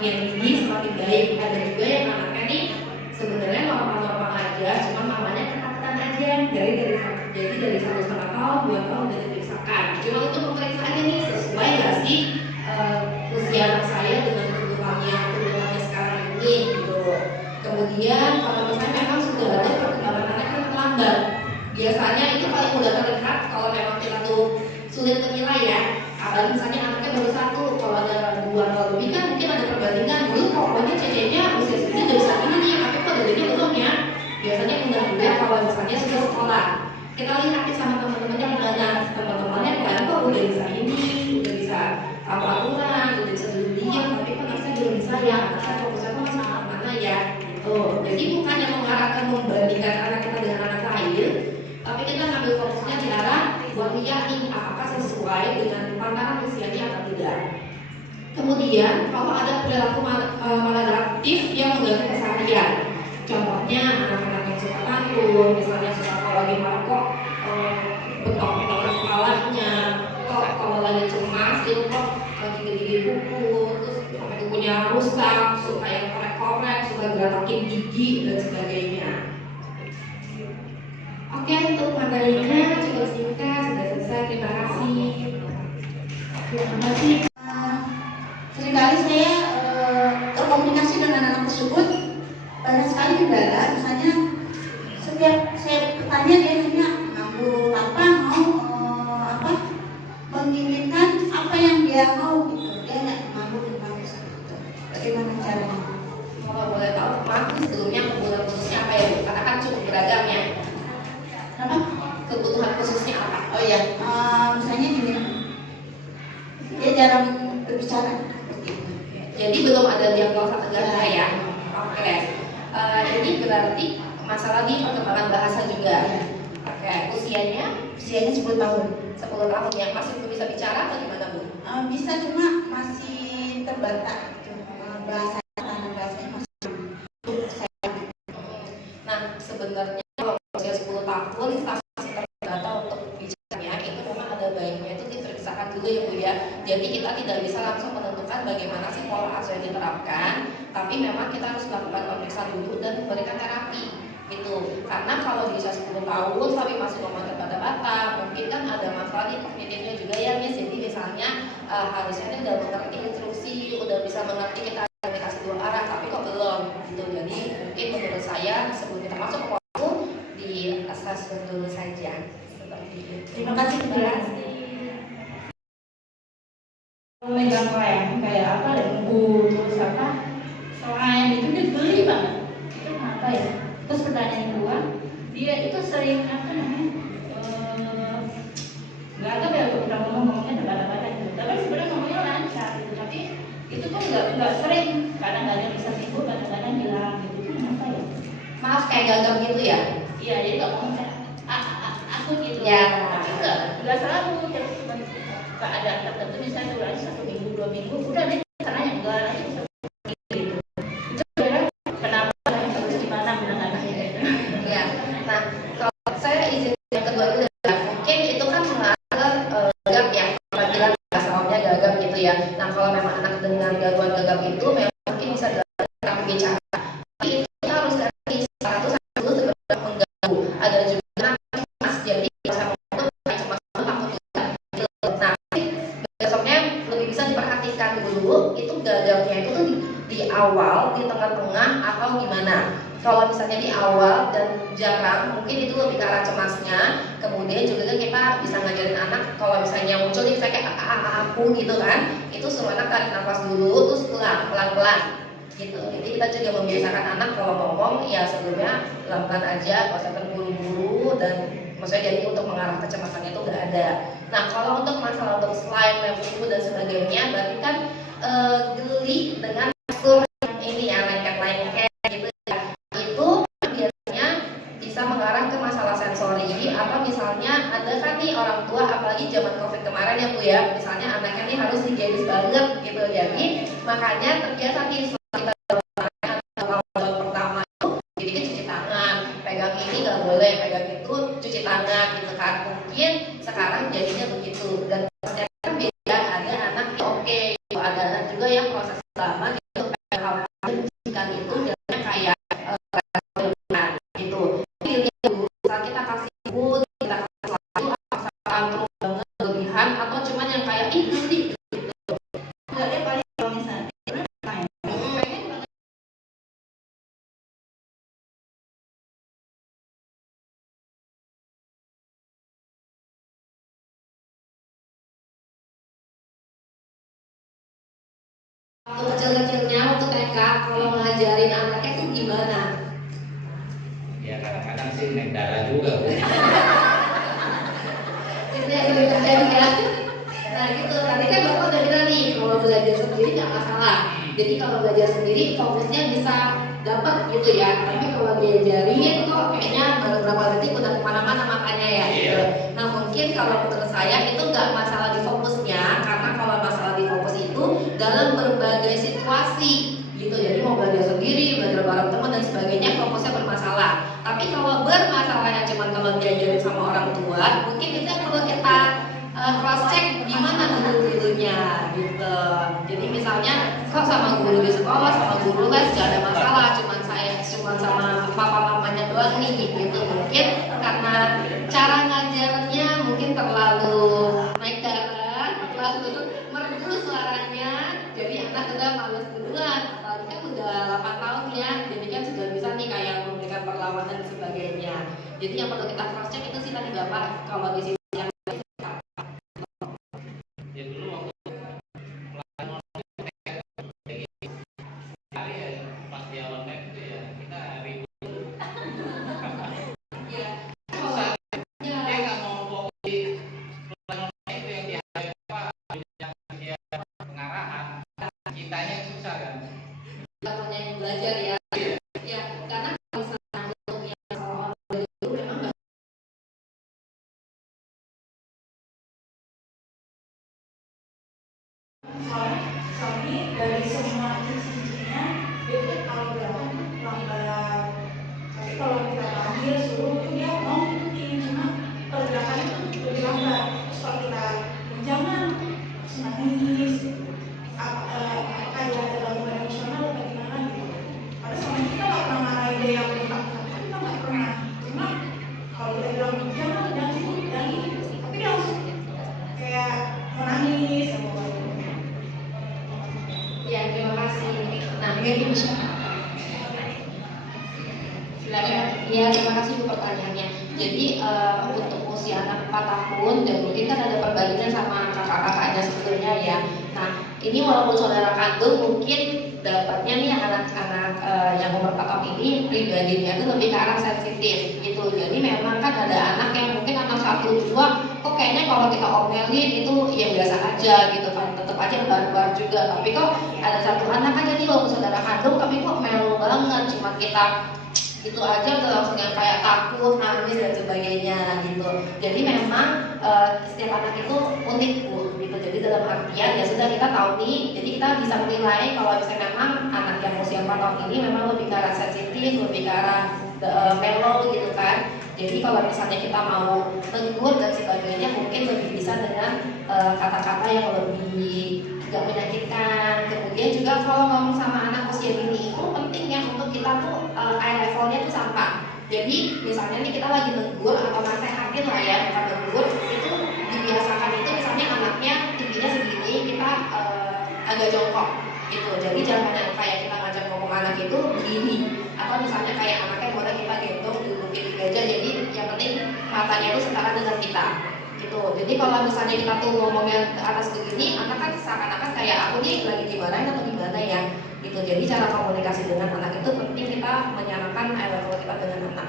semakin tinggi semakin baik. Ada juga yang anaknya nih sebenarnya normal-normal aja, cuma mamanya ketakutan aja. Jadi dari 1,5 tahun, 2 tahun udah diperiksakan. Cuma untuk pemeriksaannya nih sesuai nggak sih usia anak saya dengan kebutuhannya sekarang ini gitu. Kemudian kalau misalnya memang sudah ada perkembangan anak yang terlambat, biasanya itu paling mudah terlihat kalau memang kita tuh sulit menilai ya. Apalagi misalnya anaknya baru 1, kalau ada 2 tahun lebih kan mungkin ada perbandingan. Dulu pokoknya cecenya usia segini dari saat ini nih, tapi kok dedenya belum ya. Biasanya mudah juga kalau misalnya sudah sekolah. Kita lihat nih sama teman-temannya gimana, teman-temannya kok udah bisa ini, udah bisa tahu aturan, udah bisa duduk diam, tapi kok saya belum bisa ya, saya fokusnya kok masih mana ya. Jadi bukannya mengarahkan membandingkan anak kita dengan anak lain, tapi kita ngambil fokusnya di arah buat yakin apakah sesuai dengan tantangan usianya atau tidak. Kemudian kalau ada perilaku maladaptif yang mengganggu keseharian, contohnya anak-anak yang suka takut, misalnya suka kalau lagi marah kok betok-betok kepalanya, kok kalau lagi cemas itu kok lagi gigit kuku, terus sampai kukunya rusak, suka yang korek-korek, suka geratakin gigi dan sebagainya. Oke, untuk materinya cukup singkat, sudah selesai. Terima kasih. Terima kasih. Seringkali saya berkomunikasi dengan anak tersebut, banyak sekali kendala. Misalnya setiap saya bertanya dia hanya nganggur apa mau menginginkan apa yang dia mau gitu. Dia nggak nganggur seperti itu. Bagaimana caranya? Kalau boleh tahu, maaf sebelumnya kebutuhan khususnya apa ya Bu? Karena kan cukup beragam ya. Apa? Kebutuhan khususnya apa? Oh iya, misalnya gini, dia jarang berbicara. Jadi belum ada diagnosa tegasnya ya. Oke. Ini berarti masalah di perkembangan bahasa juga. Oke. Usianya 10 tahun. 10 tahun ya. Masih belum bisa bicara atau gimana Bu? Bisa, cuma masih terbatas. Bahasanya masih. Nah, sebenarnya kalau usia 10 tahun masih terbatas untuk bicaranya, itu memang ada baiknya itu diperiksakan dulu ya Bu ya. Jadi kita tidak bisa langsung menentukan bagaimana sih pola asuh yang diterapkan, tapi memang kita harus melakukan pemeriksaan dulu dan memberikan terapi gitu. Karena kalau di usia 10 tahun tapi masih ngomong terbata-bata, mungkin kan ada masalah di kognitifnya juga ya Miss. Jadi misalnya harusnya dia udah mengerti instruksi, udah bisa mengerti kita komunikasi 2 arah, tapi kok belum gitu. Jadi mungkin menurut saya sebelum kita masuk ke waktu di assessment dulu saja. Seperti itu. Terima kasih. Megang klien kayak apa lembu, terus apa selain itu dia beli banget. Itu kenapa ya? Terus pertanyaan kedua, dia itu sering apa namanya nggak tahu ya, udah ngomongnya terbata-bata gitu. Tapi sebenarnya ngomongnya lancar gitu. Tapi itu pun nggak sering. Kadang-kadang bisa sembuh, kadang-kadang hilang gitu. Itu kenapa ya? Maaf kayak gagal gitu ya? Iya, jadi nggak ngomong kayak aku gitu. Ya. Tapi nggak selalu. Keadaan tertentu misalnya durasi 1 minggu 2 minggu udah deh caranya enggak lagi gitu. Itu kira kenapa harus gimana bilang gitu. Ya. Nah, kalau saya izin yang kedua dulu ya. Mungkin itu kan mengatur gagap ya. Apabila bahasa umumnya gagap gitu ya. Nah, kalau memang anak dengan gangguan gagap itu memang mungkin bisa dilakukan bicara. Tapi itu kita harus dari 100 sampai 10 sebenarnya mengganggu. Ada juga anak cemas, jadi sama itu cemas takut juga. Nah, besoknya lebih bisa diperhatikan dulu itu gagalnya itu tuh di awal, di tengah-tengah atau gimana. Kalau misalnya di awal dan jarang, mungkin itu lebih ke arah cemasnya. Kemudian juga kita bisa ngajarin anak kalau misalnya muncul nih kayak aku gitu kan, itu suruh anak tarik nafas dulu terus pelan-pelan gitu. Jadi kita juga membiasakan anak kalau ngomong ya sebelumnya pelan-pelan aja, nggak usah terburu-buru, dan maksudnya jadi untuk mengarah kecemasannya itu nggak ada. Nah, kalau untuk masalah untuk slime, lembu dan sebagainya, berarti kan geli dengan tekstur ini ya, lengket-lengket gitu ya. Itu biasanya bisa mengarah ke masalah sensori, atau misalnya ada kan nih orang tua, apalagi zaman COVID kemarin ya Bu ya, misalnya anaknya nih harus higienis banget gitu. Jadi makanya terbiasa nih setelah kita pertama itu jadi cuci tangan, pegang ini nggak boleh, pegang itu cuci tangan gitu kan. Mungkin sekarang jadinya begitu, dan kan beda, ada anak yang oke, ada anak juga yang proses lama gitu kecil-kecilnya waktu TK kalau ngajarin anaknya tuh gimana? Ya kadang-kadang sih naik darah juga Bu. Itu yang sering terjadi ya. Nah gitu, tadi kan Bapak udah bilang nih kalau belajar sendiri nggak masalah. Jadi kalau belajar sendiri fokusnya bisa dapat gitu ya. Tapi kalau diajarin kok kayaknya baru berapa detik udah kemana-mana makanya ya. Gitu. Nah mungkin kalau menurut saya itu nggak masalah di fokusnya, karena kalau masalah di fokus itu dalam berbagai situasi gitu. Jadi mau belajar sendiri, belajar bareng teman dan sebagainya fokusnya bermasalah. Tapi kalau bermasalahnya cuma kalau diajarin sama orang tua, mungkin itu yang perlu kita cross check gimana guru-gurunya gitu. Jadi misalnya kok sama guru di sekolah, sama guru les gak ada masalah, cuma sama papa mamanya doang nih gitu. Mungkin karena cara ngajarnya mungkin terlalu naik darah, terlalu merdu suaranya, jadi anak udah males duluan. Apalagi kan udah 8 tahun ya, jadi kan sudah bisa nih kayak memberikan perlawanan dan sebagainya. Jadi yang perlu kita cross check itu sih tadi Bapak kalau di sini. Soalnya dari semua ciri-cirinya dia tuh kalau gerakan lambat, tapi kalau kita panggil suruh tuh dia mau ikutin, cuma pergerakannya tuh lebih lambat. Terus kalau kita jangan nangis, apakah dia ada gangguan emosional atau gimana gitu. Padahal sama kita nggak pernah marahin dia yang berhak, kita nggak pernah. Cuma kalau kita bilang jangan ikut, tapi dia langsung kayak mau nangis. Ya, terima kasih. Nah, ini bisa. Silakan. Ya, terima kasih untuk pertanyaannya. Jadi untuk usia anak 4 tahun dan mungkin kan ada perbandingan sama kakak-kakaknya sebetulnya ya. Nah, ini walaupun saudara kandung mungkin dapatnya nih anak-anak yang umur 4 tahun ini pribadinya itu lebih ke arah sensitif gitu. Jadi memang kan ada anak yang mungkin anak 1, 2 kok kayaknya kalau kita omelin itu ya biasa aja gitu kan, tetap aja barbar juga. Tapi kok ada satu anak aja nih walaupun saudara kandung tapi kok melo banget, cuma kita itu aja udah langsung yang kayak takut, nangis dan sebagainya gitu. Jadi memang setiap anak itu unik Bu gitu. Jadi dalam artian ya sudah kita tahu nih, jadi kita bisa menilai kalau misalnya memang anak yang usia 4 tahun ini memang lebih ke arah sensitif, lebih ke arah melo gitu kan. Jadi kalau misalnya kita mau tegur dan sebagainya mungkin lebih bisa dengan kata-kata yang lebih gak menyakitkan. Kemudian juga kalau ngomong sama anak usia dini itu penting ya untuk kita tuh eye levelnya tuh sama. Jadi misalnya nih kita lagi negur atau nasehatin lah ya, kita negur itu dibiasakan itu misalnya anaknya tingginya segini kita agak jongkok gitu. Jadi jangan yang kayak kita ngajak ngomong anak itu begini, atau misalnya kayak anaknya boleh kita gendong dudukin di meja, jadi yang penting matanya itu setara dengan kita gitu. Jadi kalau misalnya kita tuh ngomongnya ke atas begini, anak kan seakan-akan kayak aku nih lagi dimarahin atau gimana ya gitu. Jadi cara komunikasi dengan anak itu penting kita menyamakan level kita dengan anak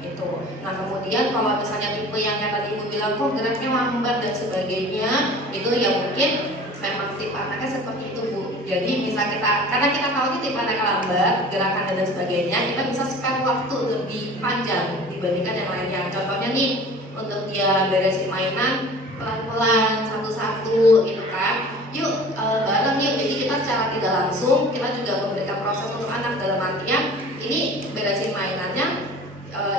gitu. Nah kemudian kalau misalnya tipe yang tadi ibu bilang kok geraknya lambat dan sebagainya, itu ya mungkin memang tipe anaknya seperti itu Bu. Jadi bisa kita, karena kita tahu nih tipe anak lambat, gerakan dan sebagainya, kita bisa spare waktu lebih panjang dibandingkan yang lainnya. Contohnya nih, untuk dia beresin mainan pelan-pelan, satu-satu gitu kan. Yuk bareng yuk, jadi kita secara tidak langsung, kita juga memberikan proses untuk anak dalam artian, ini beresin mainannya,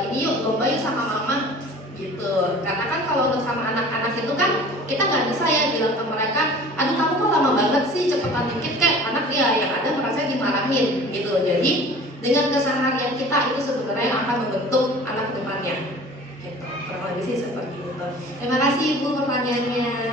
ini yuk lomba yuk sama mama gitu. Karena kan kalau untuk sama anak-anak itu kan kita nggak bisa ya bilang ke mereka, aduh kamu kok lama banget sih, cepetan dikit kayak anak ya yang ada merasa dimarahin gitu. Jadi dengan keseharian kita itu sebenarnya akan membentuk anak ke depannya gitu. Kurang lebih sih seperti itu. Terima kasih Ibu pertanyaannya.